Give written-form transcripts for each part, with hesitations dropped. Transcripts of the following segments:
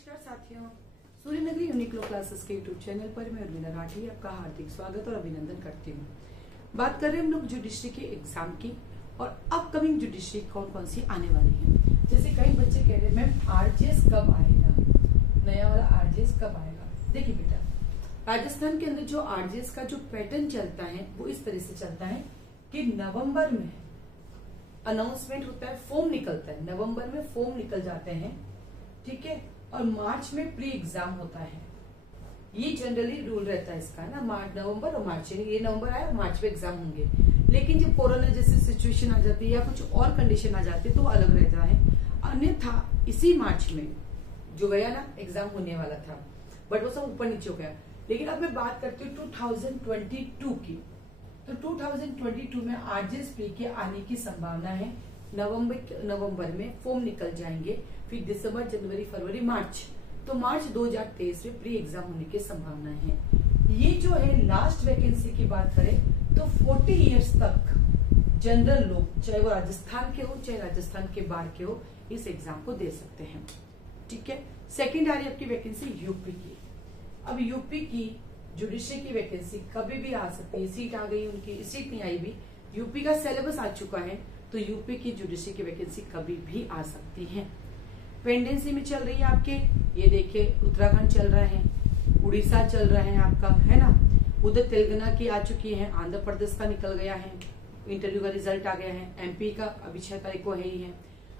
नमस्कार साथियों, Suryanagari Uniqlo classes के यूट्यूब चैनल पर मैं उर्मिला राठी आपका हार्दिक स्वागत और अभिनंदन करती हूँ। बात कर रहे हैं हम लोग जुडिशरी के एग्जाम की और अपकमिंग जुडिशरी कौन कौन सी आने वाली है। जैसे कई बच्चे कह रहे हैं मैम आरजेएस कब आएगा, नया वाला आरजेएस कब आएगा। देखिए बेटा, राजस्थान के अंदर जो आरजेएस का जो पैटर्न चलता है वो इस तरह से चलता है कि नवम्बर में अनाउंसमेंट होता है, फॉर्म निकलता है, नवंबर में फॉर्म निकल जाते हैं, ठीक है, और मार्च में प्री एग्जाम होता है। ये जनरली रूल रहता है इसका ना, मार्च नवंबर और मार्च, ये नवंबर आया मार्च में एग्जाम होंगे। लेकिन जब कोरोना जैसी सिचुएशन आ जाती है या कुछ और कंडीशन आ जाती है तो अलग रहता है। अन्यथा इसी मार्च में जो गया ना एग्जाम होने वाला था, बट वो सब ऊपर नीचे हो गया। लेकिन अब मैं बात करती हूँ 2022 की, तो 2022 में आरजेएस प्री के आने की संभावना है। नवंबर में फॉर्म निकल जाएंगे, फिर दिसंबर, जनवरी, फरवरी, मार्च, तो मार्च 2023 में प्री एग्जाम होने की संभावना है। ये जो है लास्ट वैकेंसी की बात करें तो 40 इयर्स तक जनरल लोग, चाहे वो राजस्थान के हो चाहे राजस्थान के बाहर के हो, इस एग्जाम को दे सकते हैं, ठीक है। सेकेंड आ रही आपकी वैकेंसी यूपी की। अब यूपी की जुडिशरी की वैकेंसी कभी भी आ सकती है, सीट आ गई उनकी, सीट नहीं आई भी, यूपी का सिलेबस आ चुका है, तो यूपी की जुडिशरी की वैकेंसी कभी भी आ सकती है। पेंडेंसी में चल रही है आपके, ये देखिए उत्तराखंड चल रहा है, उड़ीसा चल रहा है आपका, है ना, उधर तेलंगाना की आ चुकी है, आंध्र प्रदेश का निकल गया है, इंटरव्यू का रिजल्ट आ गया है, एमपी का अभी 6 तारीख को है ही है,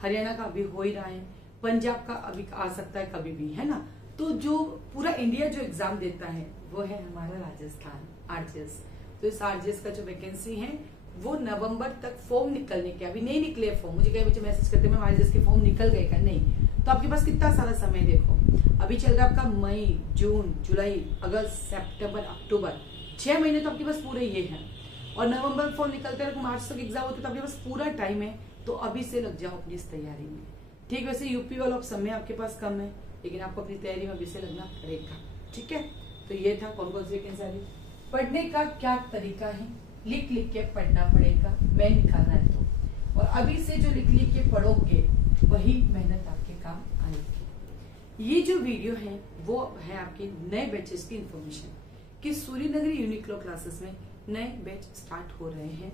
हरियाणा का अभी हो ही रहा है, पंजाब का अभी आ सकता है कभी भी, है ना। तो जो पूरा इंडिया जो एग्जाम देता है वो है हमारा राजस्थान आरजेएस। तो इस आरजेएस का जो वैकेंसी है वो नवंबर तक फॉर्म निकलने के, अभी नहीं निकले फॉर्म, मुझे कई बच्चे मैसेज करते हैं मैम आरजेएस के फॉर्म निकल गए क्या, नहीं। तो आपके पास कितना सारा समय, देखो अभी चल रहा है आपका मई, जून, जुलाई, अगस्त, सितंबर, अक्टूबर, 6 महीने तो आपके पास पूरे ये है। और नवंबर फॉर्म निकलते हैं, मार्च तक एग्जाम होते, तो आपके पास पूरा टाइम है, तो अभी से लग जाओ अपनी इस तैयारी में, ठीक। वैसे यूपी वाला समय आपके पास कम है, लेकिन आपको अपनी तैयारी में अभी से लगना पड़ेगा, ठीक है। तो ये था कौन कौन सी वैकेंसी आ रही। पढ़ने का क्या तरीका है, लिख लिख के पढ़ना पड़ेगा, मैं निकालना है तो, और अभी से जो लिख लिख के पढ़ोगे वही मेहनत आपके काम आएगी। ये जो वीडियो है वो है आपके नए बैचेस की इंफॉर्मेशन कि सूर्यनगरी यूनिक्लो क्लासेस में नए बैच स्टार्ट हो रहे हैं,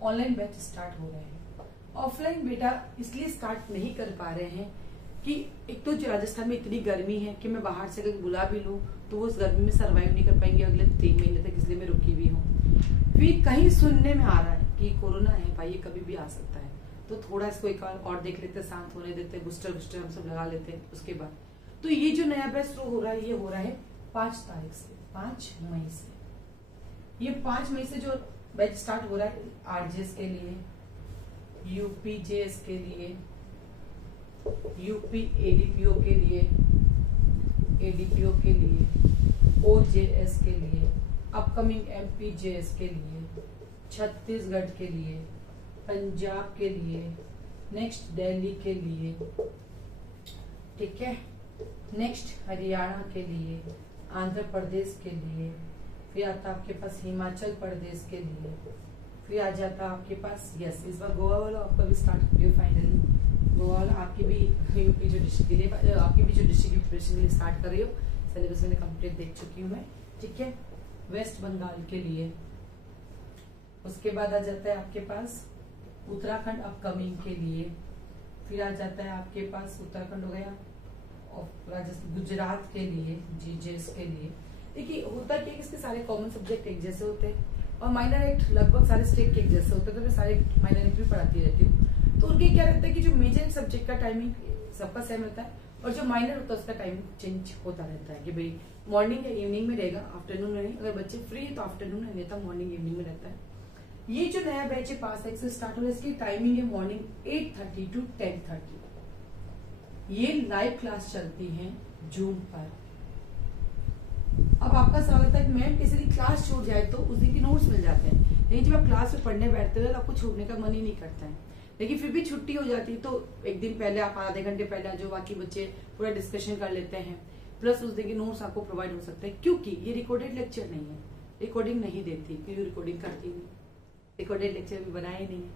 ऑनलाइन बैच स्टार्ट हो रहे हैं। ऑफलाइन बेटा इसलिए स्टार्ट नहीं कर पा रहे हैं कि एक तो राजस्थान में इतनी गर्मी है कि मैं बाहर से अगर बुला भी लूं तो वो उस गर्मी में सरवाइव नहीं कर पाएंगे अगले 3 महीने तक, इसलिए मैं रुकी भी हूँ। फिर कहीं सुनने में आ रहा है कि कोरोना है भाई, ये कभी भी आ सकता है, तो थोड़ा इसको एक और देख लेते, शांत होने देते, बूस्टर हम सब लगा लेते हैं उसके बाद। तो ये जो नया बैच शुरू हो रहा है, ये हो रहा है 5 तारीख से, 5 मई से। ये 5 मई से जो बैच स्टार्ट हो रहा है आरजेएस के लिए, यूपीजेएस के लिए, यूपी एडीपीओ के लिए, ओजेएस के लिए, अपकमिंग एमपीजेएस के लिए, छत्तीसगढ़ के लिए, पंजाब के लिए, नेक्स्ट दिल्ली के लिए, ठीक है, नेक्स्ट हरियाणा के लिए, आंध्र प्रदेश के लिए, फिर आता आपके पास हिमाचल प्रदेश के लिए, फिर आ जाता आपके पास, यस इस बार गोवा वाला आपका भी स्टार्ट हो फाइनली, गोवा वाला आपकी भी यूपी जो डिस्ट्रिक्ट के लिए, आपकी भी जो डिस्ट्रिक्ट की प्रिपरेशन के लिए स्टार्ट कर रही हो, सिलेबस मैंने कंप्लीट देख चुकी हूँ मैं, ठीक है। वेस्ट बंगाल के लिए, उसके बाद आ जाता है आपके पास उत्तराखंड अपकमिंग के लिए, फिर आ जाता है आपके पास उत्तराखंड हो गया, और राजस्थान, गुजरात के लिए, जीजेएस के लिए। देखिए होता क्या है, इसके सारे कॉमन सब्जेक्ट एक जैसे होते हैं और माइनर एक्ट लगभग सारे स्टेट के एक जैसे होते हैं, तो मैं सारे माइनर एक्ट भी पढ़ाती रहती हूँ। तो उनके क्या रहता है कि जो मेजर सब्जेक्ट का टाइमिंग सबका सेम रहता है और जो माइनर होता है उसका टाइम चेंज होता रहता है कि भाई मॉर्निंग या इवनिंग में रहेगा, आफ्टरनून में नहीं, अगर बच्चे फ्री है तो आफ्टरनून में, नहीं तो मॉर्निंग इवनिंग में रहता है। ये जो नया बैच है 5 तारीख से स्टार्ट हो रहा है, इसकी टाइमिंग है मॉर्निंग 8:30 to 10:30। ये लाइव क्लास चलती है जूम पर। अब आपका सवाल था कि मैम किसी दिन क्लास छूट जाए तो उस दिन के नोट्स मिल जाते हैं, लेकिन जब आप क्लास में पढ़ने बैठते हो तो आपको छोड़ने का मन ही नहीं करता है, लेकिन फिर भी छुट्टी हो जाती है तो एक दिन पहले आप आधे घंटे पहले जो बाकी बच्चे पूरा डिस्कशन कर लेते हैं, प्लस उस दिन के नोट्स आपको प्रोवाइड हो सकते हैं। क्योंकि ये रिकॉर्डेड लेक्चर नहीं है, रिकॉर्डिंग नहीं देती, क्योंकि रिकॉर्डिंग करती नहीं, रिकॉर्डेड लेक्चर भी बनाए नहीं है,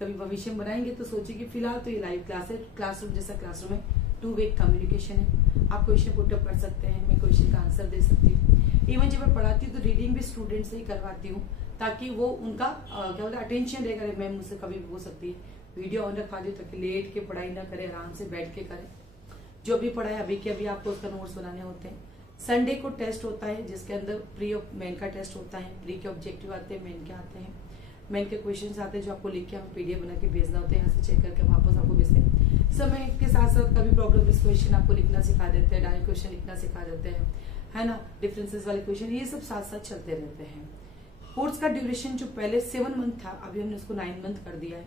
कभी भविष्य में बनाएंगे तो सोचिए कि फिलहाल तो ये लाइव क्लास है, क्लासरूम जैसा क्लासरूम है, टू वे कम्युनिकेशन है। आप क्वेश्चन पुटअप कर सकते हैं, मैं क्वेश्चन का आंसर दे सकती हूँ। इवन जब मैं पढ़ाती हूँ तो रीडिंग भी स्टूडेंट से ही करवाती हूँ, ताकि वो उनका क्या बोलते हैं अटेंशन रहेगा। मैम मुझसे कभी भी हो सकती है, वीडियो ऑन रखा दी ताकि लेट के पढ़ाई ना करे, आराम से बैठ के करे। जो भी पढ़ाया अभी के अभी आपको उसका नोट्स बनाने होते हैं। संडे को टेस्ट होता है जिसके अंदर प्री और मेन का टेस्ट होता है। प्री के ऑब्जेक्टिव आते हैं, मेन के आते हैं। मेन के क्वेश्चंस आते हैं जो आपको लिख के हमें पीडीएफ बना के भेजना होता है, यहाँ से चेक करके हम वापस आपको भेजते हैं। समय के साथ साथ कभी प्रॉब्लम बेस्ड क्वेश्चन आपको लिखना सिखा देते हैं, डायरेक्ट क्वेश्चन लिखना सिखा देते हैं, है ना, डिफरेंसेस वाले क्वेश्चन, ये सब साथ साथ चलते रहते हैं। कोर्स का ड्यूरेशन जो पहले 7 मंथ था, अभी हमने उसको 9 मंथ कर दिया है।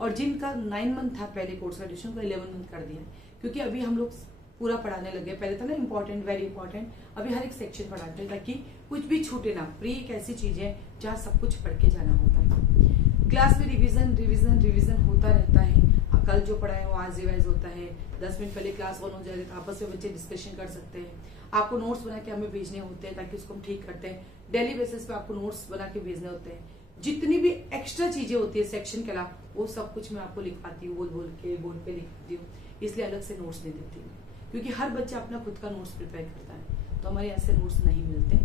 और जिनका 9 मंथ था पहले कोर्स का ड्यूरेशन, को 11 मंथ कर दिया है, क्योंकि अभी हम लोग पूरा पढ़ाने लगे। पहले था ना इंपॉर्टेंट, वेरी इंपॉर्टेंट, अभी हर एक सेक्शन पढ़ाते हैं ताकि कुछ भी छूटे ना। प्री एक ऐसी चीज है जहाँ सब कुछ पढ़ के जाना होता है। क्लास में रिवीजन रिवीजन रिवीजन होता रहता है। कल जो पढ़ा है वो आज रिवाइज होता है। 10 मिनट पहले क्लास ऑन हो जाएगा तो आपस में बच्चे डिस्कशन कर सकते हैं। आपको नोट्स बना के हमें भेजने होते हैं ताकि उसको हम ठीक करते हैं। डेली बेसिस पे आपको नोट्स बना के भेजने होते हैं। जितनी भी एक्स्ट्रा चीजें होती है सेक्शन के अलावा, वो सब कुछ मैं आपको लिखवाती हूँ, बोल बोल के बोर्ड पे लिखती हूँ। इसलिए अलग से नोट्स नहीं देती हूँ, क्योंकि हर बच्चा अपना खुद का नोट्स प्रिपेयर करता है, तो हमारे ऐसे नोट्स नहीं मिलते।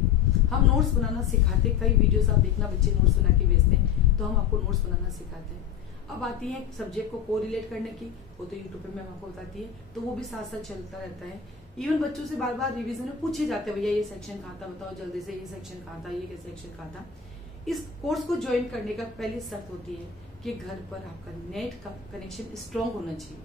हम नोट्स बनाना सिखाते, कई वीडियोस आप देखना बच्चे नोट्स बना के भेजते हैं, तो हम आपको नोट्स बनाना सिखाते हैं। अब आती है सब्जेक्ट को कोरिलेट करने की, वो तो यूट्यूब पे मैम आपको बताती है, तो वो भी साथ साथ चलता रहता है। इवन बच्चों से बार बार रिवीजन में पूछे जाते हैं, भैया ये सेक्शन कहाँ था, बताओ जल्दी से, ये सेक्शन कहाँ था, ये सेक्शन कहाँ था। इस कोर्स को ज्वाइन करने का पहली शर्त होती है कि घर पर आपका नेट का कनेक्शन स्ट्रांग होना चाहिए।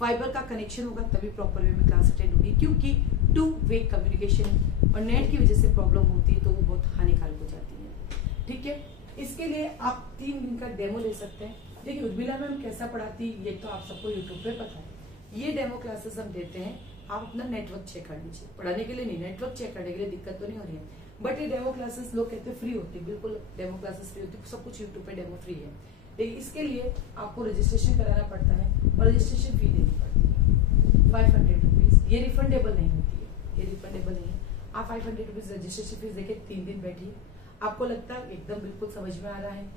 फाइबर का कनेक्शन होगा तभी प्रॉपर वे में क्लास अटेंड होगी, क्योंकि टू वे कम्युनिकेशन है और नेट की वजह से प्रॉब्लम होती है तो वो बहुत हानिकारक हो जाती है। ठीक है, इसके लिए आप 3 दिन का डेमो ले सकते हैं। देखिए उर्मिला मैम कैसा पढ़ाती ये तो आप सबको यूट्यूब पे पता है। ये डेमो क्लासेस हम देते हैं, आप अपना नेटवर्क चेक कर लीजिए, पढ़ाने के लिए नहीं, नेटवर्क चेक करने के लिए दिक्कत तो नहीं हो रही है। बट ये डेमो क्लासेस लोग कहते हैं फ्री होती है, बिल्कुल डेमो क्लासेस फ्री होती है, सब कुछ यूट्यूब पे डेमो फ्री है। लेकिन इसके लिए आपको रजिस्ट्रेशन कराना पड़ता है और रजिस्ट्रेशन फी देनी पड़ती है 500 रुपीज। ये रिफंडेबल नहीं होती है, ये रिफंडेबल नहीं है। आप 500 रुपीज रजिस्ट्रेशन फीस देके 3 दिन बैठिए, आपको लगता है एकदम बिल्कुल समझ में आ रहा है,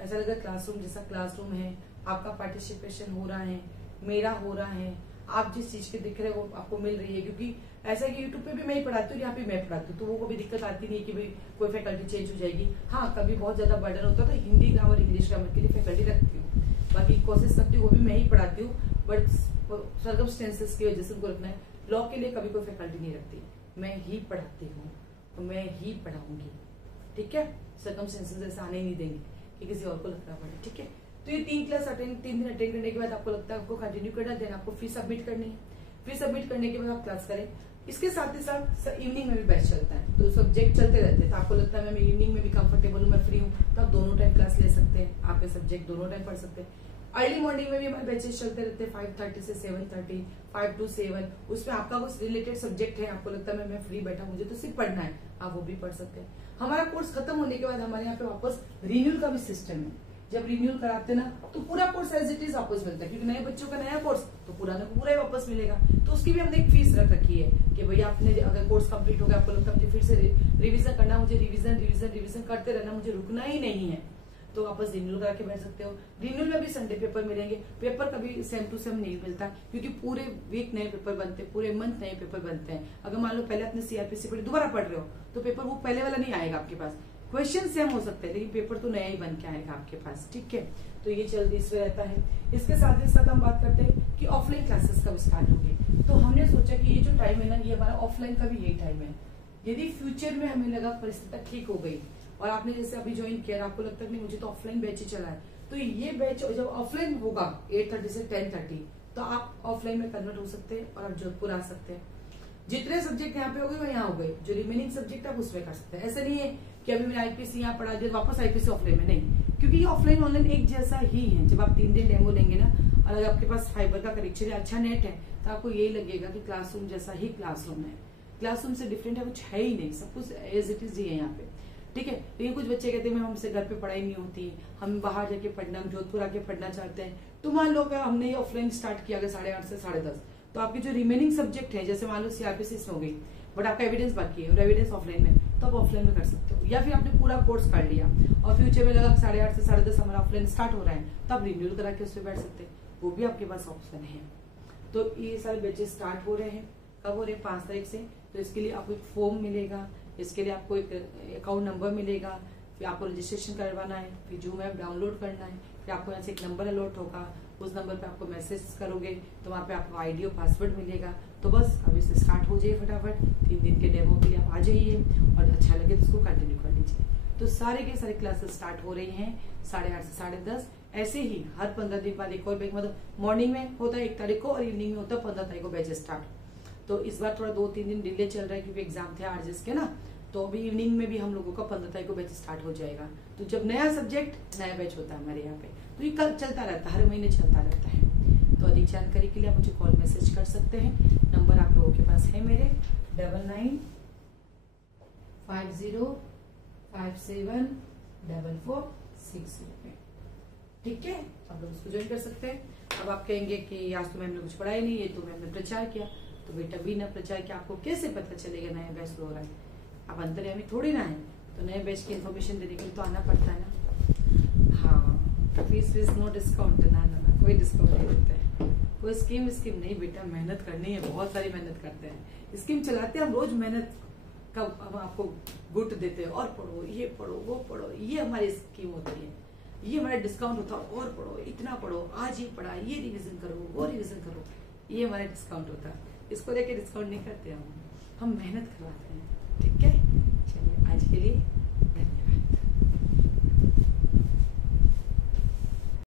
ऐसा लगा क्लासरूम जैसा क्लासरूम है, आपका पार्टिसिपेशन हो रहा है, मेरा हो रहा है, आप जिस चीज के दिख रहे हो वो आपको मिल रही है। क्योंकि ऐसा कि यूट्यूब पे भी मैं ही पढ़ाती हूँ, यहाँ पे मैं पढ़ाती हूँ, तो वो कभी दिक्कत आती नहीं कि भाई कोई फैकल्टी चेंज हो जाएगी। हाँ कभी बहुत ज्यादा बर्डन होता है तो हिंदी ग्रामर इंग्लिश ग्रामर के लिए फैकल्टी रखती हूँ, बाकी कोशिश करती हूँ वो भी मैं ही पढ़ाती हूँ। बट सर्कमस्टेंसेस की वजह से उनको रखना है। लॉ के लिए कभी कोई फैकल्टी नहीं रखती, मैं ही पढ़ाती हूँ तो मैं ही पढ़ाऊंगी। ठीक है, सर्कमस्टेंसेस ऐसे आने ही नहीं देंगे कि किसी और को लगना पड़े। ठीक है, तो ये 3 दिन अटेंड करने के बाद आपको लगता है आपको कंटिन्यू करना, देन आपको फी सबमिट करनी है। फी सबमिट करने के बाद आप क्लास करें। इसके साथ ही साथ इवनिंग में भी बैच चलता है, तो सब्जेक्ट चलते रहते हैं। तो आपको लगता है मैं इवनिंग में भी कंफर्टेबल हूँ, मैं फ्री हूँ, तो आप दोनों टाइम क्लास ले सकते हैं, आप ये सब्जेक्ट दोनों टाइम पढ़ सकते हैं। अर्ली मॉर्निंग में भी हमारे बैचेस चलते रहते हैं 5:30 से 7:30, 5 to 7। उसमें आपका कुछ रिलेटेड सब्जेक्ट है, आपको लगता है मैं फ्री बैठा, मुझे तो सिर्फ पढ़ना है, आप वो भी पढ़ सकते हैं। हमारा कोर्स खत्म होने के बाद हमारे यहाँ पे वापस रिन्यूअल का भी सिस्टम है। जब रिन्यूअल कराते ना तो पूरा कोर्स एज इट इज वापस मिलता है, क्योंकि नए बच्चों का नया कोर्स तो पुराने को पूरा ही वापस मिलेगा। तो उसकी भी हमने एक फीस रख रखी है कि भैया आपने अगर कोर्स कंप्लीट हो गया, आपको लगता है मुझे फिर से रिवीजन करना, मुझे रिवीजन करते रहना, मुझे रुकना ही नहीं है, तो वापस रिन्यूअल करा के बैठ सकते हो। रिन्यूअल में भी संडे पेपर मिलेंगे। पेपर कभी सेम टू सेम नहीं मिलता, क्योंकि पूरे वीक नए पेपर बनते हैं, पूरे मंथ नए पेपर बनते हैं। अगर मान लो पहले आपने सीआरपीसी पढ़ी, दोबारा पढ़ रहे हो, तो पेपर वो पहले वाला नहीं आएगा आपके पास। क्वेश्चन सेम हो सकते हैं लेकिन पेपर तो नया ही बन के आएगा आपके पास। ठीक है, तो ये जल्दी इसमें रहता है। इसके साथ ही साथ हम बात करते हैं कि ऑफलाइन क्लासेस कब स्टार्ट होगी। तो हमने सोचा कि ये जो टाइम है ना, ये हमारा ऑफलाइन का भी यही टाइम है। यदि फ्यूचर में हमें लगा परिस्थिति ठीक हो गई और आपने जैसे अभी ज्वाइन किया, आपको लगता है नहीं मुझे तो ऑफलाइन बैच ही चला है, तो ये बैच जब ऑफलाइन होगा 8:30 से 10:30, तो आप ऑफलाइन में कन्वर्ट हो सकते हैं और आप जोधपुर आ सकते हैं। जितने सब्जेक्ट यहाँ पे हो गए वो यहाँ हो गए, जो रिमेनिंग सब्जेक्ट आप उसमें कर सकते हैं। ऐसा नहीं है कि अभी मैंने आईपीसी यहाँ पढ़ा दिया वापस आईपीसी ऑफलाइन में, नहीं, क्योंकि ये ऑफलाइन ऑनलाइन एक जैसा ही है। जब आप 3 दिन डेमो लेंगे ना, और अगर आपके पास फाइबर का कनेक्शन है, अच्छा नेट है, तो आपको यही लगेगा कि क्लासरूम जैसा ही क्लासरूम है। क्लासरूम से डिफरेंट है कुछ है ही नहीं, सब कुछ एज इट इज ही है यहाँ पे। ठीक है, लेकिन कुछ बच्चे कहते हैं हमसे घर पे पढ़ाई नहीं होती, हम बाहर जाके पढ़ना, जोधपुर आके पढ़ना चाहते हैं। तो मान लो हमने ये ऑफलाइन स्टार्ट किया 8:30 से 10:30, तो आपके जो रिमेनिंग सब्जेक्ट है, जैसे मान लो सीआरपीसी इसमें हो गई, बट आपका एविडेंस बाकी है और एविडेंस ऑफलाइन में, तो आप ऑफलाइन में कर सकते हो। या फिर आपने पूरा कोर्स कर लिया और फ्यूचर में लगा 8:30 से 10:30 हमारा ऑफलाइन स्टार्ट हो रहा है, तो आप रिन्यूअल करा के उसमें बैठ सकते हैं, वो भी आपके पास ऑप्शन है। तो ये सारे बैचेस स्टार्ट हो रहे हैं। कब हो रहे हैं? 5 तारीख से। तो इसके लिए आपको एक फॉर्म मिलेगा, इसके लिए आपको एक अकाउंट नंबर मिलेगा, फिर आपको रजिस्ट्रेशन करवाना है, फिर जूम ऐप डाउनलोड करना है, फिर आपको यहाँ से एक नंबर अलॉट होगा, उस नंबर पे आपको मैसेज करोगे तो वहाँ पे आपको आईडी और पासवर्ड मिलेगा। तो बस अभी से स्टार्ट हो जाइए फटाफट। 3 दिन के डेमो के लिए आप आ जाइए और अच्छा लगे तो उसको कंटिन्यू कर लीजिए। तो सारे के सारे क्लासेस स्टार्ट हो रही हैं 8:30 से 10:30। ऐसे ही हर 15 दिन बाद एक और बैच, मतलब मॉर्निंग में होता है 1 तारीख को और इवनिंग में होता है 15 तारीख को बैच स्टार्ट। तो इस बार थोड़ा 2-3 दिन डिले चल रहा है क्योंकि एग्जाम थे आरजेएस के ना, तो अभी इवनिंग में भी हम लोगों का 15 तारीख को बैच स्टार्ट हो जाएगा। तो जब नया सब्जेक्ट नया बैच होता है हमारे यहाँ पे, तो ये कल चलता रहता है, हर महीने चलता रहता है। तो अधिक जानकारी के लिए आप मुझे कॉल मैसेज कर सकते हैं। नंबर आप लोगों के पास है मेरे 9950574460 पे। ठीक है, आप लोग उसको ज्वाइन कर सकते हैं। अब आप कहेंगे कि आज तो मैम ने कुछ पढ़ाया नहीं, ये तो मैम ने प्रचार किया। तो बेटा बिना प्रचार किया आपको कैसे पता चलेगा नया बैच शुरू हो रहा है? आप अंतर्यामी थोड़ी ना है, तो नए बैच की इन्फॉर्मेशन देने के लिए तो आना पड़ता है ना। हाँ, फीस नो डिस्काउंट, ना कोई डिस्काउंट नहीं देते हैं, कोई स्कीम नहीं बेटा। मेहनत करनी है, बहुत सारी मेहनत करते हैं, स्कीम चलाते हैं हम रोज। मेहनत का हम आपको गुट देते हैं, और पढ़ो, ये पढ़ो, वो पढ़ो, ये हमारी स्कीम होती है, ये हमारा डिस्काउंट होता है। और पढ़ो, इतना पढ़ो, आज ये पढ़ा, ये रिविजन करो, वो रिविजन करो, ये हमारा डिस्काउंट होता है। इसको लेके डिस्काउंट नहीं करते हम मेहनत करवाते हैं। ठीक है, चलिए आज के लिए